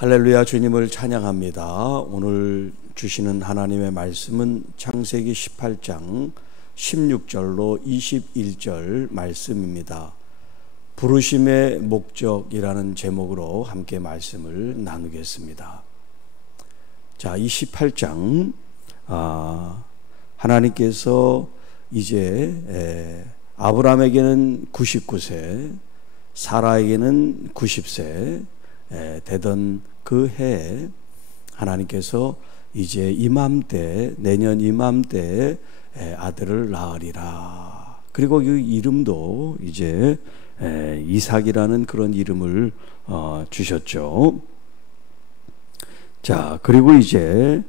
할렐루야, 주님을 찬양합니다. 오늘 주시는 하나님의 말씀은 창세기 18장 16절로 21절 말씀입니다. 부르심의 목적이라는 제목으로 함께 말씀을 나누겠습니다. 자, 이 18장 하나님께서 이제 아브라함에게는 99세, 사라에게는 90세 되던 그 해에 하나님께서 이제 이맘때, 내년 이맘때에 아들을 낳으리라. 그리고 그 이름도 이제 이삭이라는 그런 이름을 주셨죠. 자, 그리고 이제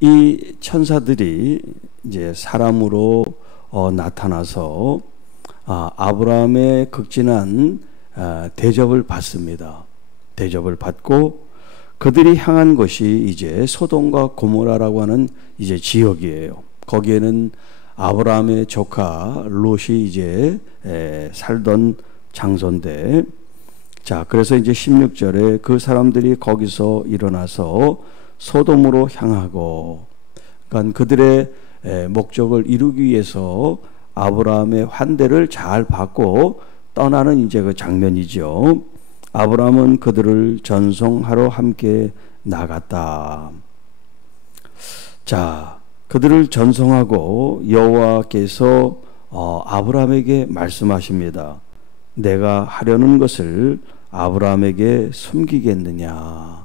이 천사들이 이제 사람으로 나타나서 아브라함의 극진한 대접을 받습니다. 대접을 받고 그들이 향한 것이 이제 소돔과 고모라라고 하는 이제 지역이에요. 거기에는 아브라함의 조카 롯이 이제 살던 장소인데, 자, 그래서 이제 16절에 그 사람들이 거기서 일어나서 소돔으로 향하고, 그러니까 그들의 목적을 이루기 위해서 아브라함의 환대를 잘 받고 떠나는 이제 그 장면이죠. 아브라함은 그들을 전송하러 함께 나갔다. 자, 그들을 전송하고 여호와께서 아브라함에게 말씀하십니다. 내가 하려는 것을 아브라함에게 숨기겠느냐.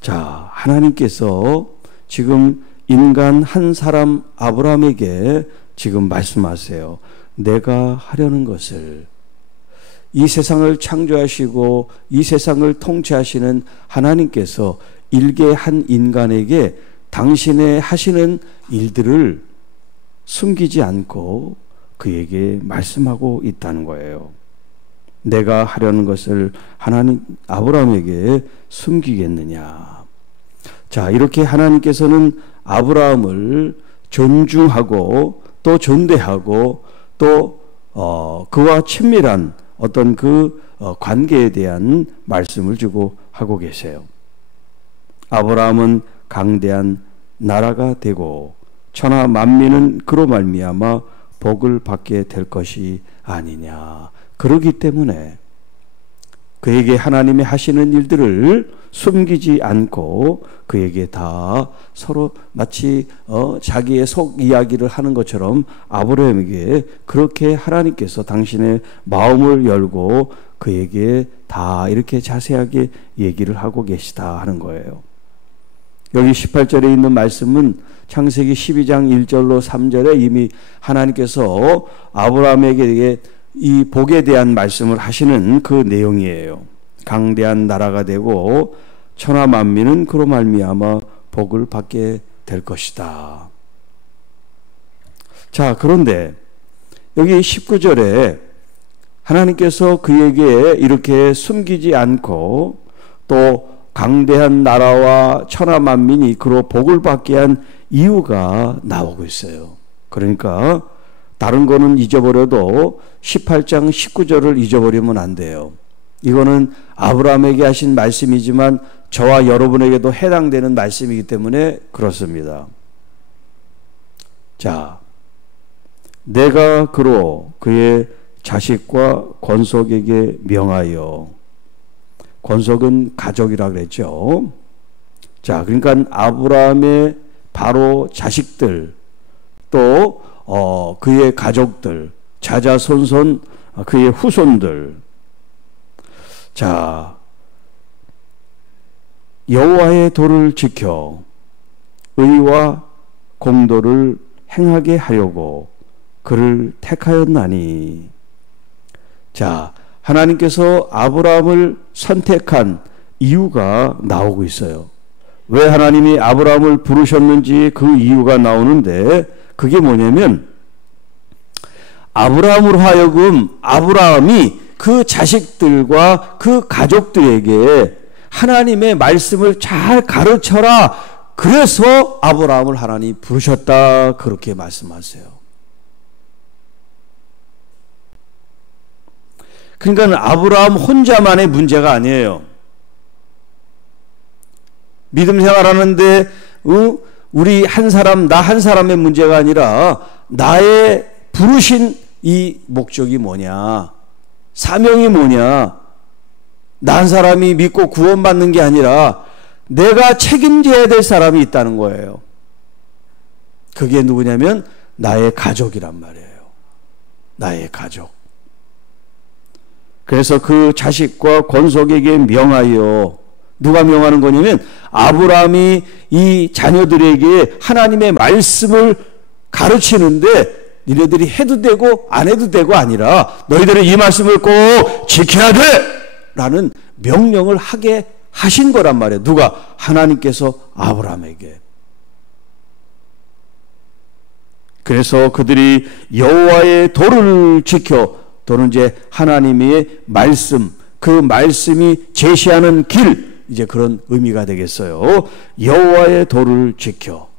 자, 하나님께서 지금 인간 한 사람 아브라함에게 지금 말씀하세요. 내가 하려는 것을, 이 세상을 창조하시고 이 세상을 통치하시는 하나님께서 일개 한 인간에게 당신의 하시는 일들을 숨기지 않고 그에게 말씀하고 있다는 거예요. 내가 하려는 것을 하나님 아브라함에게 숨기겠느냐. 자, 이렇게 하나님께서는 아브라함을 존중하고 또 존대하고 또 그와 친밀한 어떤 그 관계에 대한 말씀을 주고 하고 계세요. 아브라함은 강대한 나라가 되고 천하 만민은 그로 말미암아 복을 받게 될 것이 아니냐. 그러기 때문에 그에게 하나님이 하시는 일들을 숨기지 않고 그에게 다 서로 마치 자기의 속 이야기를 하는 것처럼 아브라함에게 그렇게 하나님께서 당신의 마음을 열고 그에게 다 이렇게 자세하게 얘기를 하고 계시다 하는 거예요. 여기 18절에 있는 말씀은 창세기 12장 1절로 3절에 이미 하나님께서 아브라함에게 이 복에 대한 말씀을 하시는 그 내용이에요. 강대한 나라가 되고 천하 만민은 그로 말미암아 복을 받게 될 것이다. 자, 그런데 여기 19절에 하나님께서 그에게 이렇게 숨기지 않고 또 강대한 나라와 천하 만민이 그로 복을 받게 한 이유가 나오고 있어요. 그러니까 다른 거는 잊어버려도 18장 19절을 잊어버리면 안 돼요. 이거는 아브라함에게 하신 말씀이지만 저와 여러분에게도 해당되는 말씀이기 때문에 그렇습니다. 자, 내가 그로 그의 자식과 권속에게 명하여, 권속은 가족이라 그랬죠. 자, 그러니까 아브라함의 바로 자식들 또 그의 가족들, 자자손손 그의 후손들, 자, 여호와의 도를 지켜 의와 공도를 행하게 하려고 그를 택하였나니. 자, 하나님께서 아브라함을 선택한 이유가 나오고 있어요. 왜 하나님이 아브라함을 부르셨는지 그 이유가 나오는데, 그게 뭐냐면 아브라함으로 하여금 아브라함이 그 자식들과 그 가족들에게 하나님의 말씀을 잘 가르쳐라. 그래서 아브라함을 하나님이 부르셨다. 그렇게 말씀하세요. 그러니까 아브라함 혼자만의 문제가 아니에요. 믿음 생활하는데 우리 한 사람, 나 한 사람의 문제가 아니라 나의 부르신 이 목적이 뭐냐, 사명이 뭐냐, 나 한 사람이 믿고 구원받는 게 아니라 내가 책임져야 될 사람이 있다는 거예요. 그게 누구냐면 나의 가족이란 말이에요. 나의 가족. 그래서 그 자식과 권속에게 명하여, 누가 명하는 거냐면 아브라함이 이 자녀들에게 하나님의 말씀을 가르치는데 니네들이 해도 되고 안 해도 되고 아니라 너희들은 이 말씀을 꼭 지켜야 돼! 라는 명령을 하게 하신 거란 말이에요. 누가? 하나님께서 아브라함에게. 그래서 그들이 여호와의 도를 지켜, 또는 이제 하나님의 말씀, 그 말씀이 제시하는 길, 이제 그런 의미가 되겠어요. 여호와의 도를 지켜.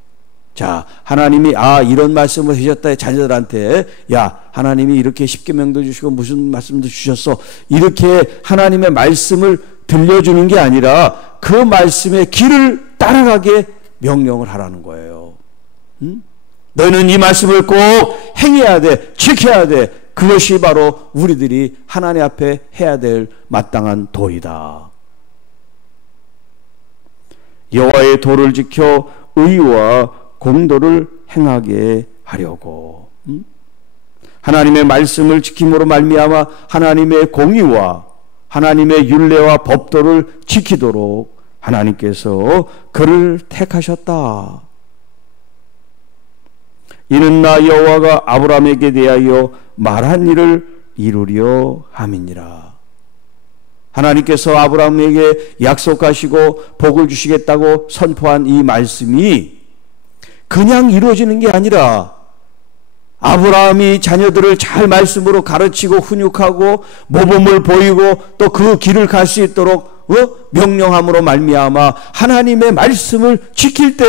자, 하나님이 이런 말씀을 하셨다 자녀들한테, 야, 하나님이 이렇게 십계명도 주시고 무슨 말씀도 주셨어, 이렇게 하나님의 말씀을 들려주는 게 아니라 그 말씀의 길을 따라가게 명령을 하라는 거예요. 너희는 이 말씀을 꼭 행해야 돼, 지켜야 돼. 그것이 바로 우리들이 하나님 앞에 해야 될 마땅한 도이다. 여호와의 도를 지켜 의와 공도를 행하게 하려고. 하나님의 말씀을 지킴으로 말미암아 하나님의 공의와 하나님의 율례와 법도를 지키도록 하나님께서 그를 택하셨다. 이는 나 여호와가 아브라함에게 대하여 말한 일을 이루려 함이니라. 하나님께서 아브라함에게 약속하시고 복을 주시겠다고 선포한 이 말씀이 그냥 이루어지는 게 아니라 아브라함이 자녀들을 잘 말씀으로 가르치고 훈육하고 모범을 보이고 또 그 길을 갈 수 있도록 명령함으로 말미암아 하나님의 말씀을 지킬 때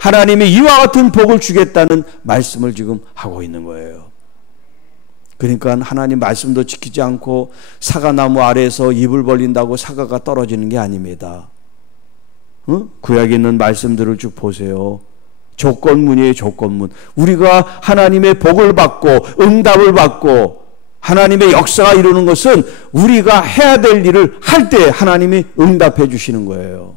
하나님이 이와 같은 복을 주겠다는 말씀을 지금 하고 있는 거예요. 그러니까 하나님 말씀도 지키지 않고 사과나무 아래에서 입을 벌린다고 사과가 떨어지는 게 아닙니다. 구약에 있는 말씀들을 쭉 보세요. 조건문이에요, 조건문. 우리가 하나님의 복을 받고 응답을 받고 하나님의 역사가 이루는 것은 우리가 해야 될 일을 할 때 하나님이 응답해 주시는 거예요.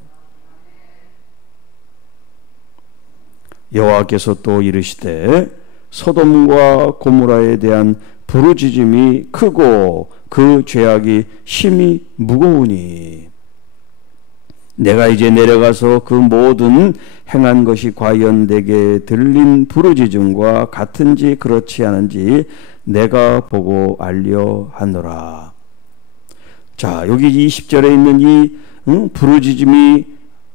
여호와께서 또 이르시되 소돔과 고모라에 대한 부르짖음이 크고 그 죄악이 심히 무거우니 내가 이제 내려가서 그 모든 행한 것이 과연 내게 들린 부르짖음과 같은지 그렇지 않은지 내가 보고 알려 하노라. 자, 여기 20절에 있는 이 부르짖음이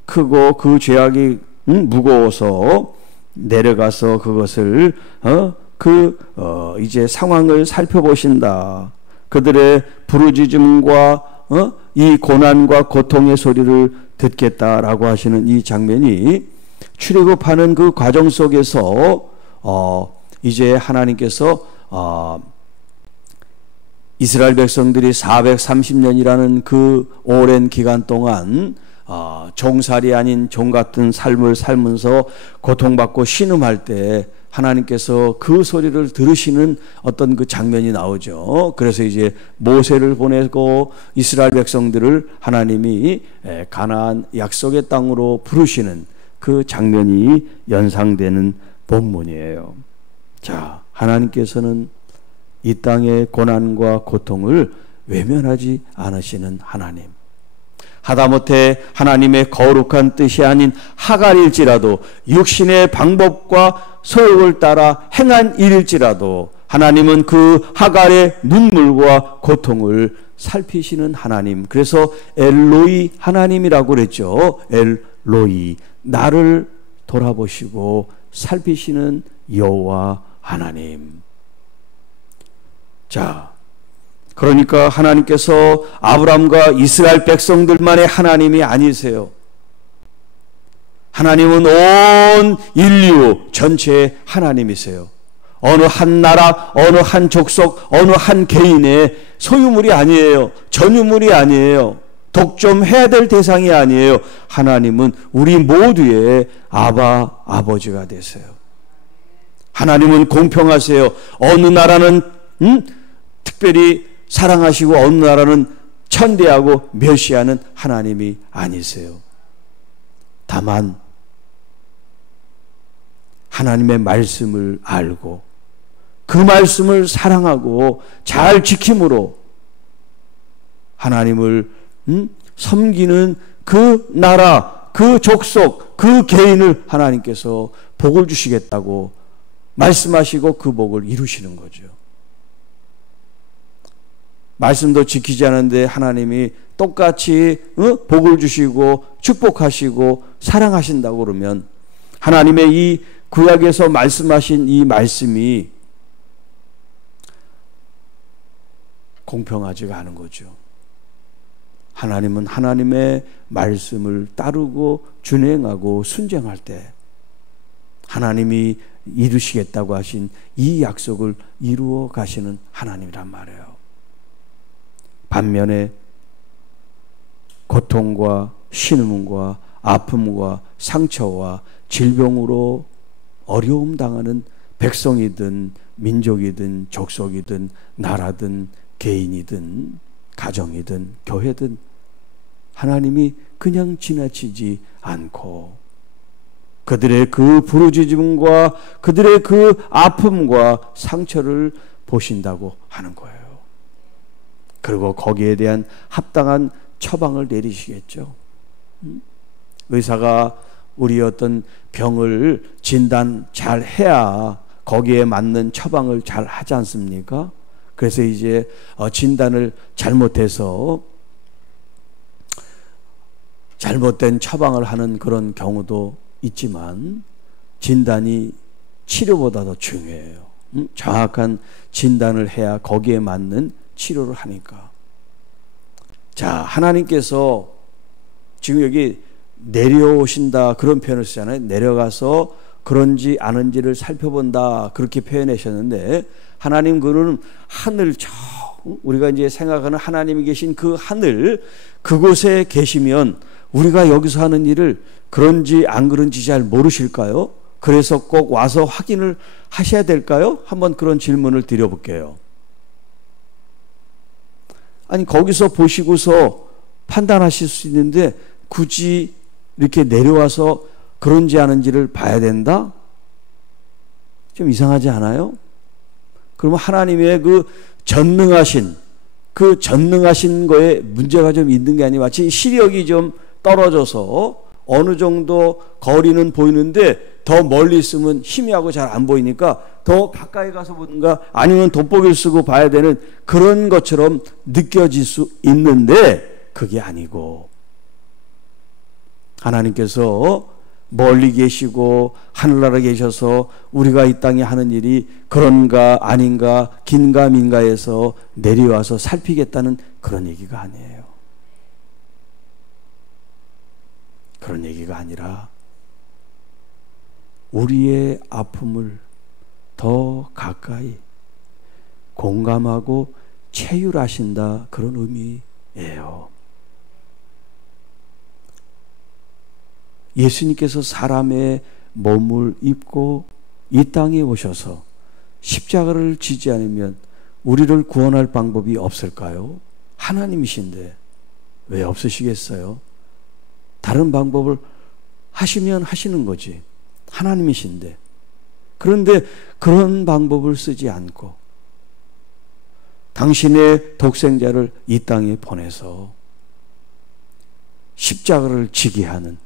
크고 그 죄악이 무거워서 내려가서 그것을 이제 상황을 살펴보신다. 그들의 부르짖음과 이 고난과 고통의 소리를 듣겠다라고 하시는 이 장면이 출애굽하는 그 과정 속에서 이제 하나님께서 이스라엘 백성들이 430년이라는 그 오랜 기간 동안 종살이 아닌 종 같은 삶을 살면서 고통받고 신음할 때 하나님께서 그 소리를 들으시는 어떤 그 장면이 나오죠. 그래서 이제 모세를 보내고 이스라엘 백성들을 하나님이 가나안 약속의 땅으로 부르시는 그 장면이 연상되는 본문이에요. 자, 하나님께서는 이 땅의 고난과 고통을 외면하지 않으시는 하나님. 하다못해 하나님의 거룩한 뜻이 아닌 하갈일지라도 육신의 방법과 소욕을 따라 행한 일일지라도 하나님은 그 하갈의 눈물과 고통을 살피시는 하나님. 그래서 엘로이 하나님이라고 그랬죠. 엘로이, 나를 돌아보시고 살피시는 여호와 하나님. 자, 그러니까 하나님께서 아브라함과 이스라엘 백성들만의 하나님이 아니세요. 하나님은 온 인류 전체의 하나님이세요. 어느 한 나라, 어느 한 족속, 어느 한 개인의 소유물이 아니에요. 전유물이 아니에요. 독점해야 될 대상이 아니에요. 하나님은 우리 모두의 아버지가 되세요. 하나님은 공평하세요. 어느 나라는 특별히 사랑하시고 어느 나라는 천대하고 멸시하는 하나님이 아니세요. 다만 하나님의 말씀을 알고 그 말씀을 사랑하고 잘 지킴으로 하나님을 섬기는 그 나라, 그 족속, 그 개인을 하나님께서 복을 주시겠다고 말씀하시고 그 복을 이루시는 거죠. 말씀도 지키지 않는데 하나님이 똑같이 복을 주시고 축복하시고 사랑하신다고 그러면 하나님의 이 구약에서 말씀하신 이 말씀이 공평하지가 않은 거죠. 하나님은 하나님의 말씀을 따르고 준행하고 순종할 때 하나님이 이루시겠다고 하신 이 약속을 이루어 가시는 하나님이란 말이에요. 반면에 고통과 신음과 아픔과 상처와 질병으로 어려움 당하는 백성이든 민족이든 족속이든 나라든 개인이든 가정이든 교회든 하나님이 그냥 지나치지 않고 그들의 그 부르짖음과 그들의 그 아픔과 상처를 보신다고 하는 거예요. 그리고 거기에 대한 합당한 처방을 내리시겠죠. 의사가 우리 어떤 병을 진단 잘 해야 거기에 맞는 처방을 잘 하지 않습니까? 그래서 이제 진단을 잘못해서 잘못된 처방을 하는 그런 경우도 있지만 진단이 치료보다 더 중요해요. 정확한 진단을 해야 거기에 맞는 치료를 하니까. 자, 하나님께서 지금 여기 내려오신다 그런 표현을 쓰잖아요. 내려가서 그런지 아는지를 살펴본다 그렇게 표현하셨는데 하나님 그는 하늘 우리가 이제 생각하는 하나님이 계신 그 하늘 그곳에 계시면 우리가 여기서 하는 일을 그런지 안 그런지 잘 모르실까요? 그래서 꼭 와서 확인을 하셔야 될까요? 한번 그런 질문을 드려볼게요. 아니 거기서 보시고서 판단하실 수 있는데 굳이 이렇게 내려와서 그런지 아닌지를 봐야 된다? 좀 이상하지 않아요? 그러면 하나님의 그 전능하신 거에 문제가 좀 있는 게 아니라 마치 시력이 좀 떨어져서 어느 정도 거리는 보이는데 더 멀리 있으면 희미하고 잘 안 보이니까 더 가까이 가서 보든가 아니면 돋보기를 쓰고 봐야 되는 그런 것처럼 느껴질 수 있는데 그게 아니고 하나님께서 멀리 계시고 하늘나라에 계셔서 우리가 이 땅에 하는 일이 그런가 아닌가 긴가 민가에서 내려와서 살피겠다는 그런 얘기가 아니에요. 그런 얘기가 아니라 우리의 아픔을 더 가까이 공감하고 체휼하신다 그런 의미예요. 예수님께서 사람의 몸을 입고 이 땅에 오셔서 십자가를 지지 않으면 우리를 구원할 방법이 없을까요? 하나님이신데 왜 없으시겠어요? 다른 방법을 하시면 하시는 거지. 하나님이신데. 그런데 그런 방법을 쓰지 않고 당신의 독생자를 이 땅에 보내서 십자가를 지게 하는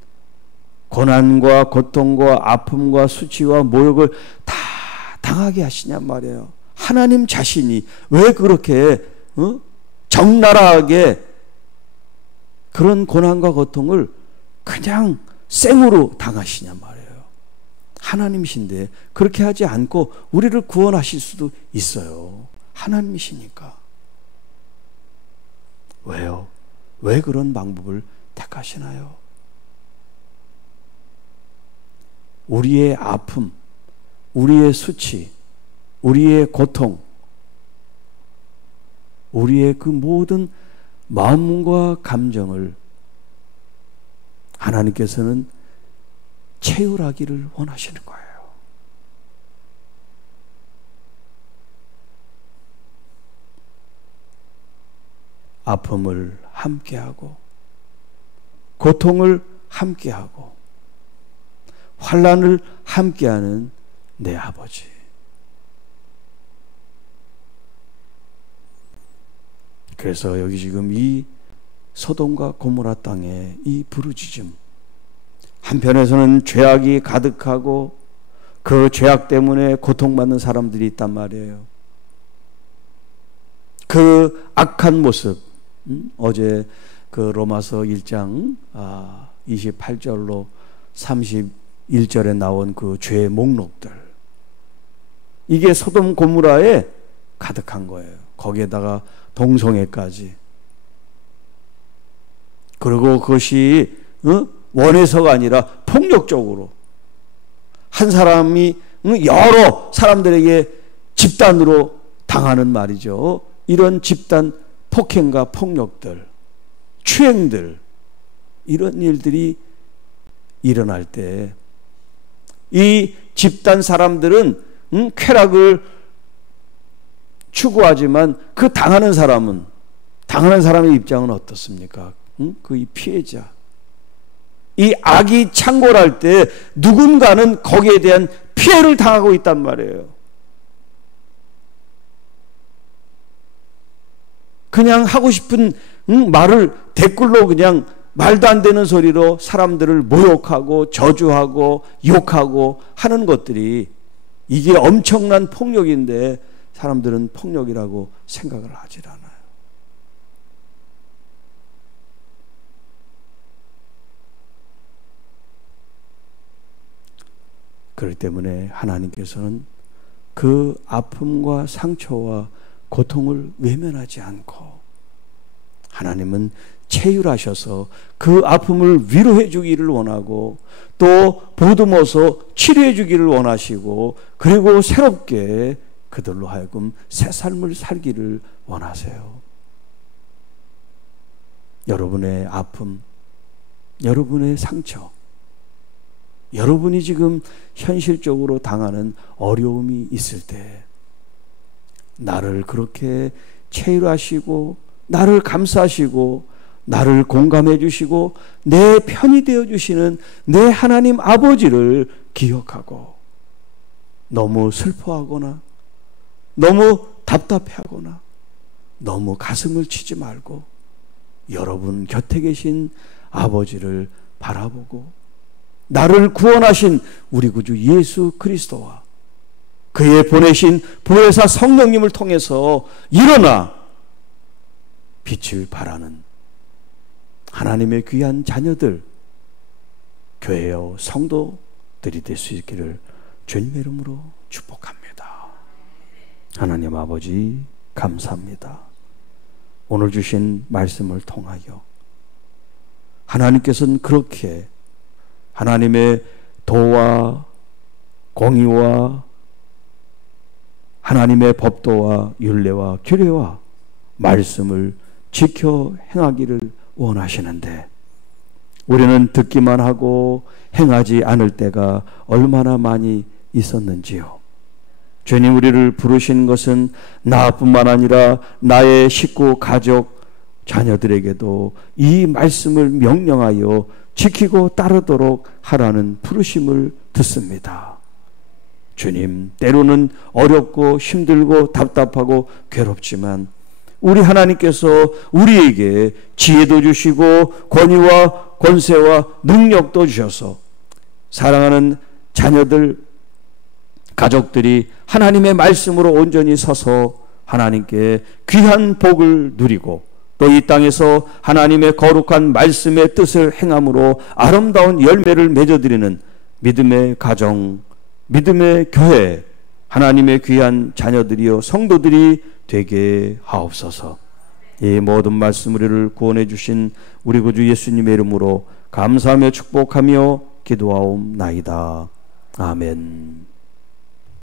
고난과 고통과 아픔과 수치와 모욕을 다 당하게 하시냔 말이에요. 하나님 자신이 왜 그렇게 적나라하게 그런 고난과 고통을 그냥 생으로 당하시냔 말이에요. 하나님이신데 그렇게 하지 않고 우리를 구원하실 수도 있어요. 하나님이시니까. 왜요? 왜 그런 방법을 택하시나요? 우리의 아픔, 우리의 수치, 우리의 고통, 우리의 그 모든 마음과 감정을 하나님께서는 채울하기를 원하시는 거예요. 아픔을 함께하고 고통을 함께하고 환난을 함께하는 내 아버지. 그래서 여기 지금 이 소돔과 고모라 땅의 이 부르짖음, 한편에서는 죄악이 가득하고 그 죄악 때문에 고통받는 사람들이 있단 말이에요. 그 악한 모습, 어제 그 로마서 1장 28절로 31절에 나온 그 죄의 목록들, 이게 소돔 고모라에 가득한 거예요. 거기에다가 동성애까지. 그리고 그것이 원해서가 아니라 폭력적으로 한 사람이 여러 사람들에게 집단으로 당하는 말이죠. 이런 집단 폭행과 폭력들, 추행들, 이런 일들이 일어날 때 이 집단 사람들은 쾌락을 추구하지만 그 당하는 사람의 입장은 어떻습니까? 그 이 피해자, 이 악이 창궐할 때 누군가는 거기에 대한 피해를 당하고 있단 말이에요. 그냥 하고 싶은 말을 댓글로 그냥 말도 안 되는 소리로 사람들을 모욕하고 저주하고 욕하고 하는 것들이, 이게 엄청난 폭력인데 사람들은 폭력이라고 생각을 하질 않아요. 그렇기 때문에 하나님께서는 그 아픔과 상처와 고통을 외면하지 않고, 하나님은 체휼하셔서 그 아픔을 위로해 주기를 원하고, 또 보듬어서 치료해 주기를 원하시고, 그리고 새롭게 그들로 하여금 새 삶을 살기를 원하세요. 여러분의 아픔, 여러분의 상처, 여러분이 지금 현실적으로 당하는 어려움이 있을 때 나를 그렇게 체휼하시고 나를 감싸시고 나를 공감해 주시고 내 편이 되어 주시는 내 하나님 아버지를 기억하고, 너무 슬퍼하거나 너무 답답해하거나 너무 가슴을 치지 말고 여러분 곁에 계신 아버지를 바라보고, 나를 구원하신 우리 구주 예수 그리스도와 그의 보내신 보혜사 성령님을 통해서 일어나 빛을 발하는 하나님의 귀한 자녀들, 교회여 성도들이 될 수 있기를 주님의 이름으로 축복합니다. 하나님 아버지 감사합니다. 오늘 주신 말씀을 통하여 하나님께서는 그렇게 하나님의 도와 공의와 하나님의 법도와 율례와 규례와 말씀을 지켜 행하기를 원하시는데, 우리는 듣기만 하고 행하지 않을 때가 얼마나 많이 있었는지요. 주님, 우리를 부르신 것은 나뿐만 아니라 나의 식구, 가족, 자녀들에게도 이 말씀을 명령하여 지키고 따르도록 하라는 부르심을 듣습니다. 주님, 때로는 어렵고 힘들고 답답하고 괴롭지만 우리 하나님께서 우리에게 지혜도 주시고 권위와 권세와 능력도 주셔서 사랑하는 자녀들, 가족들이 하나님의 말씀으로 온전히 서서 하나님께 귀한 복을 누리고, 또 이 땅에서 하나님의 거룩한 말씀의 뜻을 행함으로 아름다운 열매를 맺어드리는 믿음의 가정, 믿음의 교회, 하나님의 귀한 자녀들이요 성도들이 되게 하옵소서. 이 모든 말씀 우리를 구원해 주신 우리 구주 예수님의 이름으로 감사하며 축복하며 기도하옵나이다. 아멘.